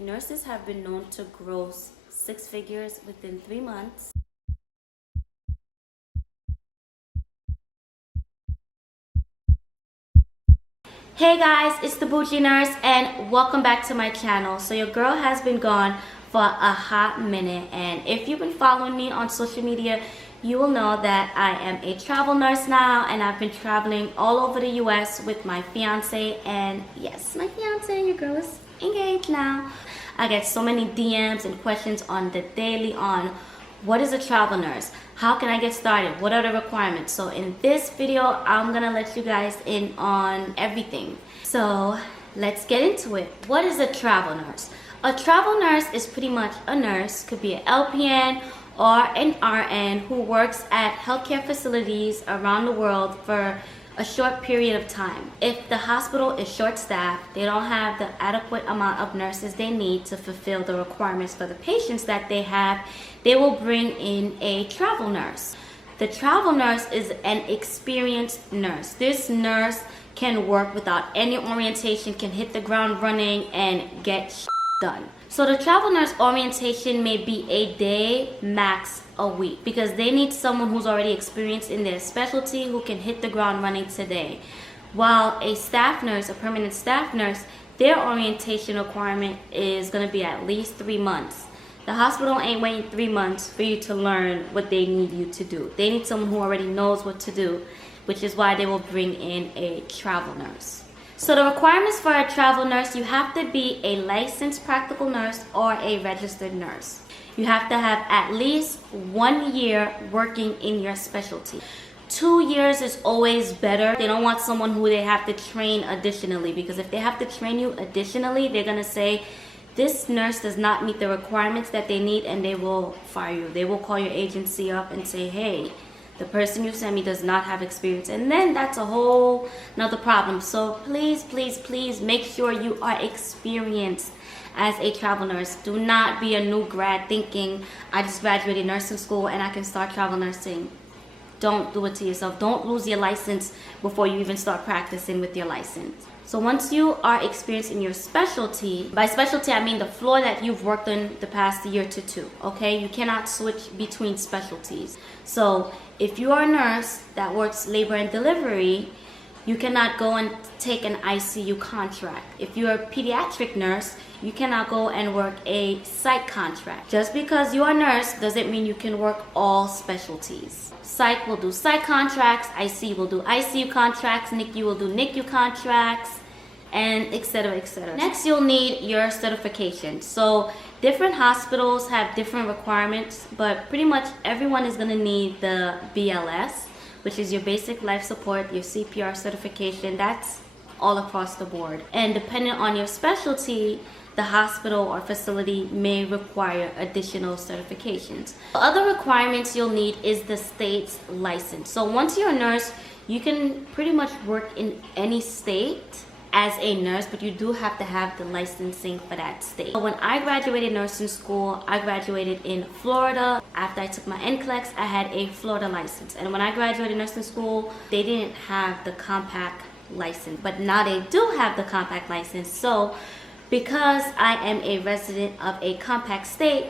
Nurses have been known to gross six figures within 3 months. Hey guys, it's TheBougieNurse and welcome back to my channel. So your girl has been gone for a hot minute, and if you've been following me on social media, you will know that I am a travel nurse now, and I've been traveling all over the US with my fiance. And yes, my fiance, your girl is engaged now. I get so many DMs and questions on the daily on what is a travel nurse, how can I get started, what are the requirements. So in this video, I'm gonna let you guys in on everything. So let's get into it. What is a travel nurse? A travel nurse is pretty much a nurse, could be an LPN or an RN, who works at healthcare facilities around the world for a short period of time. If the hospital is short-staffed, they don't have the adequate amount of nurses they need to fulfill the requirements for the patients that they have, they will bring in a travel nurse. The travel nurse is an experienced nurse. This nurse can work without any orientation, can hit the ground running and get done. So the travel nurse orientation may be a day, max a week, because they need someone who's already experienced in their specialty who can hit the ground running today. While a staff nurse, a permanent staff nurse, their orientation requirement is going to be at least 3 months. The hospital ain't waiting 3 months for you to learn what they need you to do. They need someone who already knows what to do, which is why they will bring in a travel nurse. So the requirements for a travel nurse: you have to be a licensed practical nurse or a registered nurse. You have to have at least 1 year working in your specialty. 2 years is always better. They don't want someone who they have to train additionally, because if they have to train you additionally, they're gonna say, this nurse does not meet the requirements that they need, and they will fire you. They will call your agency up and say, hey, the person you sent me does not have experience, and then that's a whole nother problem. So please, please, please make sure you are experienced as a travel nurse. Do not be a new grad thinking, I just graduated nursing school and I can start travel nursing. Don't do it to yourself. Don't lose your license before you even start practicing with your license. So once you are experienced in your specialty, by specialty I mean the floor that you've worked in the past year to two, okay? You cannot switch between specialties. So if you are a nurse that works labor and delivery, you cannot go and take an ICU contract. If you're a pediatric nurse, you cannot go and work a psych contract. Just because you're a nurse doesn't mean you can work all specialties. Psych will do psych contracts, ICU will do ICU contracts, NICU will do NICU contracts, and etc., etc. Next, you'll need your certification. So different hospitals have different requirements, but pretty much everyone is going to need the BLS, which is your basic life support, your CPR certification. That's all across the board. And depending on your specialty, the hospital or facility may require additional certifications. Other requirements you'll need is the state's license. So once you're a nurse, you can pretty much work in any state as a nurse, but you do have to have the licensing for that state. So when I graduated nursing school, I graduated in Florida. After I took my NCLEX, I had a Florida license. And when I graduated nursing school, they didn't have the compact license, but now they do have the compact license. So because I am a resident of a compact state,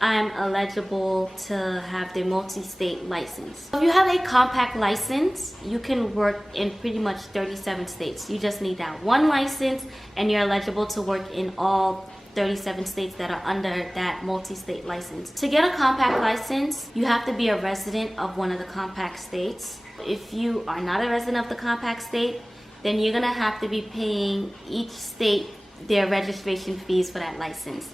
I'm eligible to have the multi-state license. If you have a compact license, you can work in pretty much 37 states. You just need that one license, and you're eligible to work in all 37 states that are under that multi-state license. To get a compact license, you have to be a resident of one of the compact states. If you are not a resident of the compact state, then you're gonna have to be paying each state their registration fees for that license,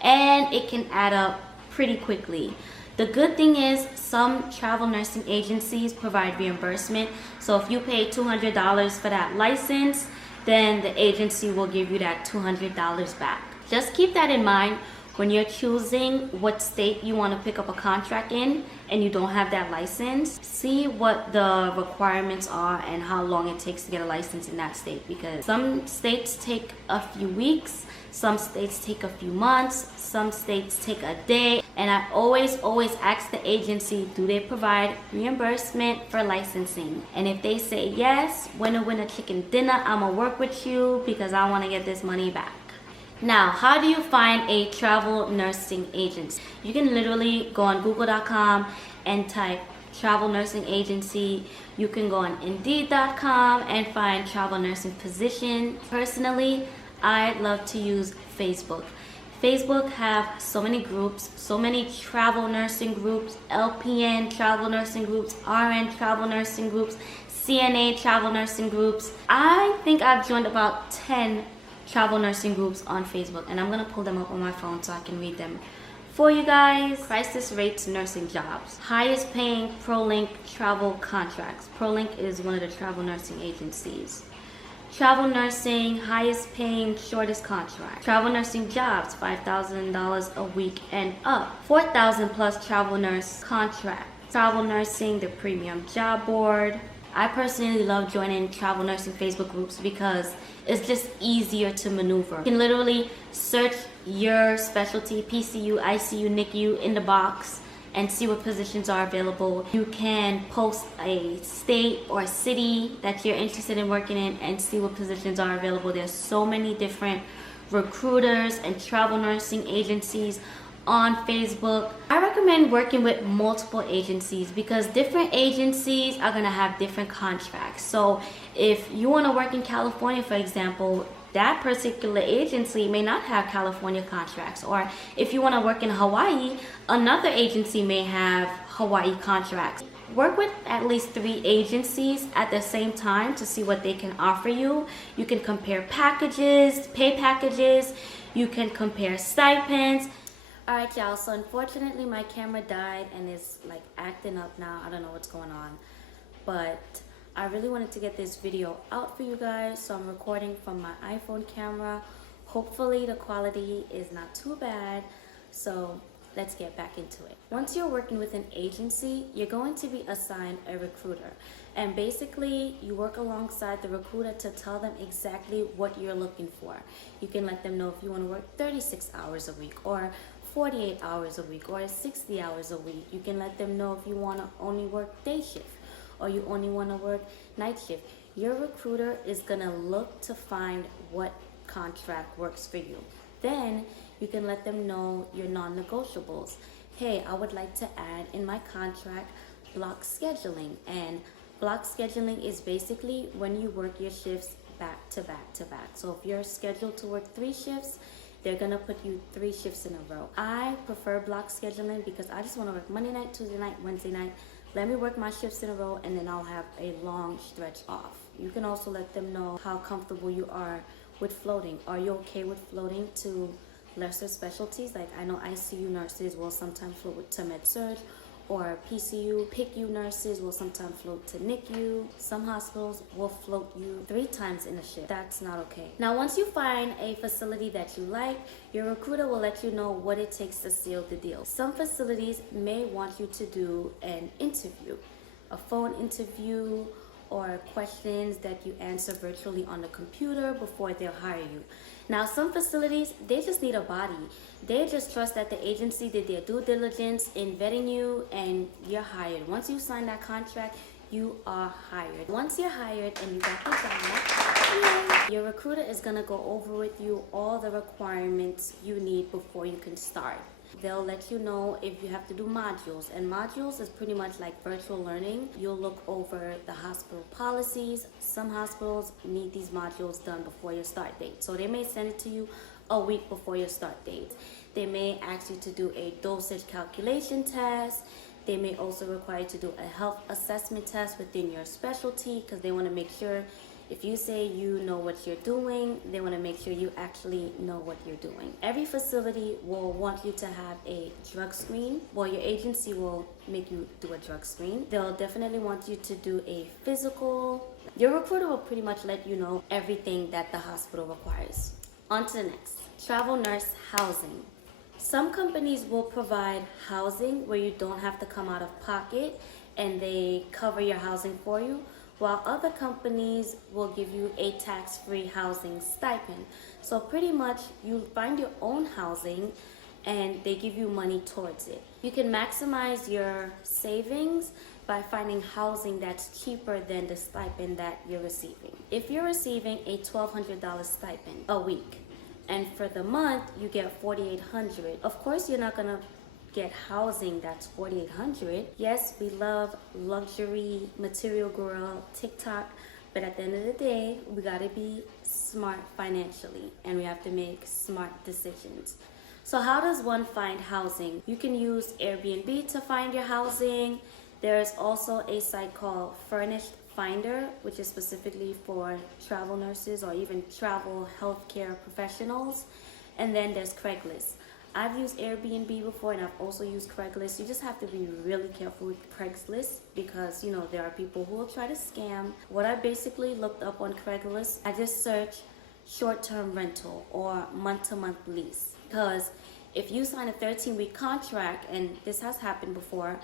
and it can add up pretty quickly. The good thing is some travel nursing agencies provide reimbursement. So if you pay $200 for that license, then the agency will give you that $200 back. Just keep that in mind when you're choosing what state you want to pick up a contract in and you don't have that license. See what the requirements are and how long it takes to get a license in that state, because some states take a few weeks, some states take a few months, some states take a day. And I always ask the agency, do they provide reimbursement for licensing? And if they say yes, winner chicken dinner, I'ma work with you because I want to get this money back. Now, how do you find a travel nursing agency? You can literally go on google.com and type travel nursing agency. You can go on indeed.com and find travel nursing position. Personally, I love to use Facebook. Facebook have so many groups, so many travel nursing groups, LPN travel nursing groups, RN travel nursing groups, CNA travel nursing groups. I think I've joined about 10 travel nursing groups on Facebook, and I'm gonna pull them up on my phone so I can read them for you guys. Crisis rates nursing jobs. Highest paying ProLink travel contracts. ProLink is one of the travel nursing agencies. Travel nursing, highest paying, shortest contract. Travel nursing jobs, $5,000 a week and up. 4,000 plus travel nurse contract. Travel nursing, the premium job board. I personally love joining travel nursing Facebook groups because it's just easier to maneuver. You can literally search your specialty, PCU, ICU, NICU in the box and see what positions are available. You can post a state or a city that you're interested in working in and see what positions are available. There's so many different recruiters and travel nursing agencies on Facebook. I recommend working with multiple agencies because different agencies are gonna have different contracts. So if you wanna work in California, for example, that particular agency may not have California contracts. Or if you want to work in Hawaii, another agency may have Hawaii contracts. Work with at least 3 agencies at the same time to see what they can offer you. You can compare packages, pay packages, you can compare stipends. Alright y'all, so unfortunately my camera died and is like acting up now. I don't know what's going on, but I really wanted to get this video out for you guys, so I'm recording from my iPhone camera. Hopefully the quality is not too bad, so let's get back into it. Once you're working with an agency, you're going to be assigned a recruiter. And basically, you work alongside the recruiter to tell them exactly what you're looking for. You can let them know if you want to work 36 hours a week, or 48 hours a week, or 60 hours a week. You can let them know if you want to only work day shift, or you only want to work night shift. Your recruiter is gonna look to find what contract works for you. Then you can let them know your non-negotiables. Hey, I would like to add in my contract block scheduling. And block scheduling is basically when you work your shifts back to back to back. So if you're scheduled to work 3 shifts, they're gonna put you 3 shifts in a row. I prefer block scheduling because I just want to work Monday night, Tuesday night, Wednesday night. Let me work my shifts in a row and then I'll have a long stretch off. You can also let them know how comfortable you are with floating. Are you okay with floating to lesser specialties? Like I know ICU nurses will sometimes float to med-surg, or PCU, PICU nurses will sometimes float to NICU. Some hospitals will float you 3 times in a shift. That's not okay. Now, once you find a facility that you like, your recruiter will let you know what it takes to seal the deal. Some facilities may want you to do an interview, a phone interview, or questions that you answer virtually on the computer before they'll hire you. Now, some facilities, they just need a body. They just trust that the agency did their due diligence in vetting you and you're hired. Once you sign that contract, you are hired. Once you're hired and you got the job, your recruiter is gonna go over with you all the requirements you need before you can start. They'll let you know if you have to do modules, and modules is pretty much like virtual learning. You'll look over the hospital policies. Some hospitals need these modules done before your start date, so they may send it to you a week before your start date. They may ask you to do a dosage calculation test. They may also require you to do a health assessment test within your specialty, because they want to make sure if you say you know what you're doing, they want to make sure you actually know what you're doing. Every facility will want you to have a drug screen. Well, your agency will make you do a drug screen. They'll definitely want you to do a physical. Your recruiter will pretty much let you know everything that the hospital requires. On to the next. Travel nurse housing. Some companies will provide housing where you don't have to come out of pocket and they cover your housing for you, while other companies will give you a tax-free housing stipend. So pretty much you find your own housing and they give you money towards it. You can maximize your savings by finding housing that's cheaper than the stipend that you're receiving. If you're receiving a $1,200 stipend a week, And for the month, you get $4,800. Of course, you're not gonna get housing that's $4,800. Yes, we love luxury, material girl, TikTok, but at the end of the day, we gotta be smart financially and we have to make smart decisions. So how does one find housing? You can use Airbnb to find your housing. There's also a site called Furnished Finder, which is specifically for travel nurses or even travel healthcare professionals. And then there's Craigslist. I've used Airbnb before and I've also used Craigslist. You just have to be really careful with Craigslist because, you know, there are people who will try to scam. What I basically looked up on Craigslist, I just searched short-term rental or month-to-month lease. Because if you sign a 13-week contract, and this has happened before,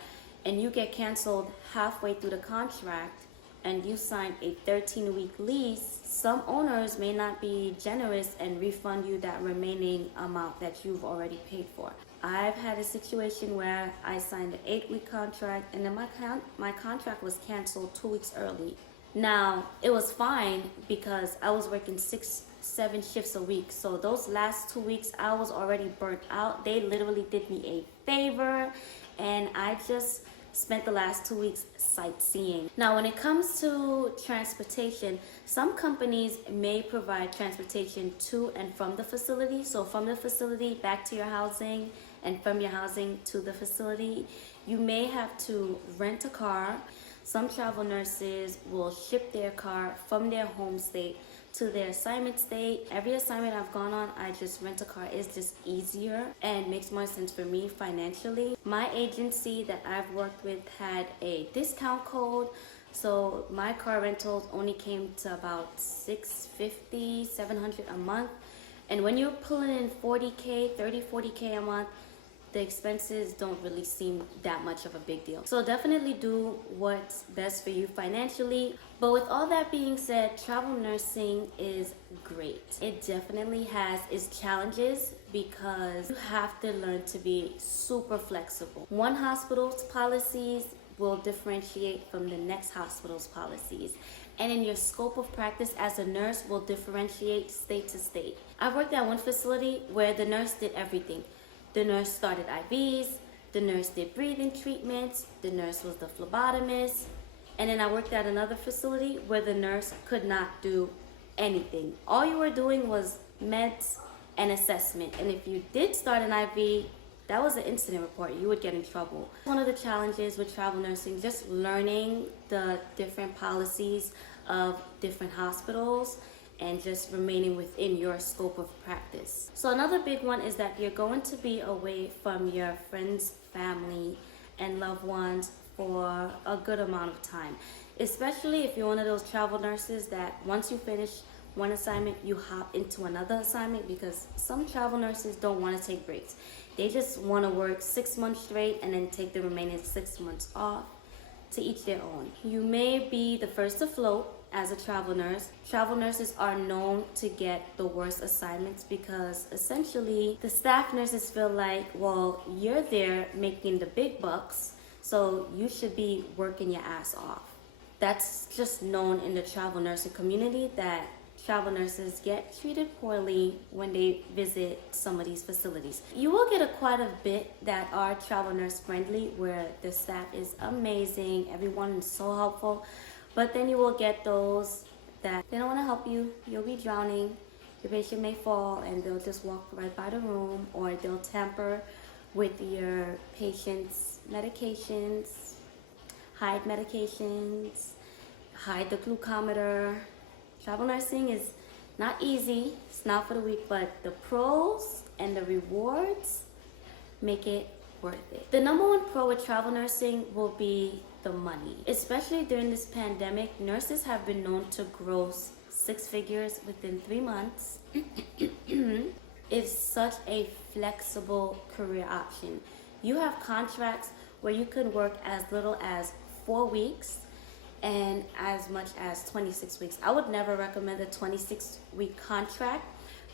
and you get canceled halfway through the contract, and you sign a 13-week lease, some owners may not be generous and refund you that remaining amount that you've already paid for. I've had a situation where I signed an 8-week contract and then my contract was canceled 2 weeks early. Now, it was fine because I was working 6-7 shifts a week. So those last 2 weeks, I was already burnt out. They literally did me a favor and I just spent the last 2 weeks sightseeing. Now, when it comes to transportation, some companies may provide transportation to and from the facility. So from the facility back to your housing and from your housing to the facility, you may have to rent a car. Some travel nurses will ship their car from their home state to their assignment state. Every assignment I've gone on, I just rent a car. It's just easier and makes more sense for me financially. My agency that I've worked with had a discount code, so my car rentals only came to about $650, $700 a month. And when you're pulling in 40K, 30, 40K a month, the expenses don't really seem that much of a big deal. So definitely do what's best for you financially. But with all that being said, travel nursing is great. It definitely has its challenges because you have to learn to be super flexible. One hospital's policies will differentiate from the next hospital's policies. And in your scope of practice as a nurse will differentiate state to state. I worked at one facility where the nurse did everything. The nurse started IVs, the nurse did breathing treatments, the nurse was the phlebotomist, and then I worked at another facility where the nurse could not do anything. All you were doing was meds and assessment, and if you did start an IV, that was an incident report. You would get in trouble. One of the challenges with travel nursing, just learning the different policies of different hospitals and just remaining within your scope of practice. So another big one is that you're going to be away from your friends, family, and loved ones for a good amount of time. Especially if you're one of those travel nurses that once you finish one assignment, you hop into another assignment, because some travel nurses don't want to take breaks. They just want to work 6 months straight and then take the remaining 6 months off. To each their own. You may be the first to float as a travel nurse. Travel nurses are known to get the worst assignments because essentially the staff nurses feel like, well, you're there making the big bucks, so you should be working your ass off. That's just known in the travel nursing community, that travel nurses get treated poorly when they visit some of these facilities. You will get quite a bit that are travel nurse friendly, where the staff is amazing, everyone is so helpful, but then you will get those that they don't want to help you. You'll be drowning, your patient may fall, and they'll just walk right by the room, or they'll tamper with your patient's medications, hide medications, hide the glucometer. Travel nursing is not easy, it's not for the weak, but the pros and the rewards make it worth it. The number one pro with travel nursing will be the money. Especially during this pandemic, nurses have been known to gross 6 figures within 3 months. It's such a flexible career option. You have contracts where you can work as little as 4 weeks and as much as 26 weeks. I would never recommend a 26-week contract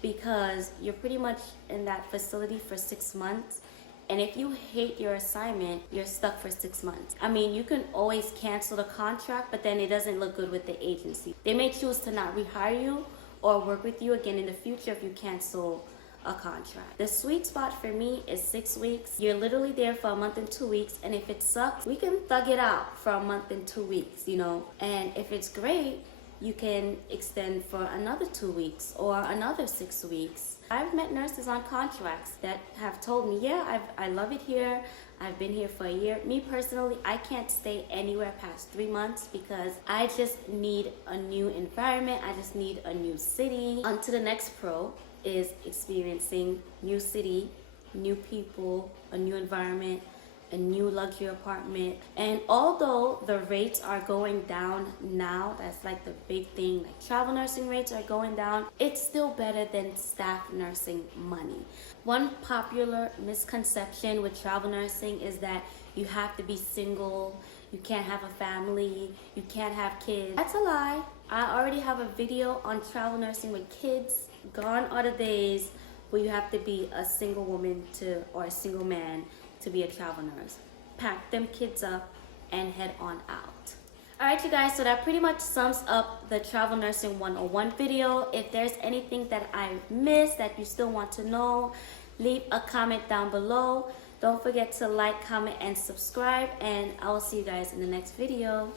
because you're pretty much in that facility for 6 months. And if you hate your assignment, you're stuck for 6 months. I mean, you can always cancel the contract, but then it doesn't look good with the agency. They may choose to not rehire you, or work with you again in the future if you cancel a contract. The sweet spot for me is 6 weeks. You're literally there for a month and 2 weeks, and if it sucks, we can thug it out for a month and 2 weeks, you know. And if it's great, you can extend for another 2 weeks or another 6 weeks. I've met nurses on contracts that have told me, yeah, I love it here. I've been here for a year. Me personally, I can't stay anywhere past 3 months because I just need a new environment. I just need a new city. On to the next pro is experiencing new city, new people, a new environment, a new luxury apartment. And although the rates are going down now, that's like the big thing, like travel nursing rates are going down, it's still better than staff nursing money. One popular misconception with travel nursing is that you have to be single, you can't have a family, you can't have kids. That's a lie. I already have a video on travel nursing with kids. Gone are the days where you have to be a single woman or a single man to be a travel nurse. Pack them kids up and head on out. Alright you guys, so that pretty much sums up the Travel Nursing 101 video. If there's anything that I missed that you still want to know, leave a comment down below. Don't forget to like, comment, and subscribe, and I will see you guys in the next video.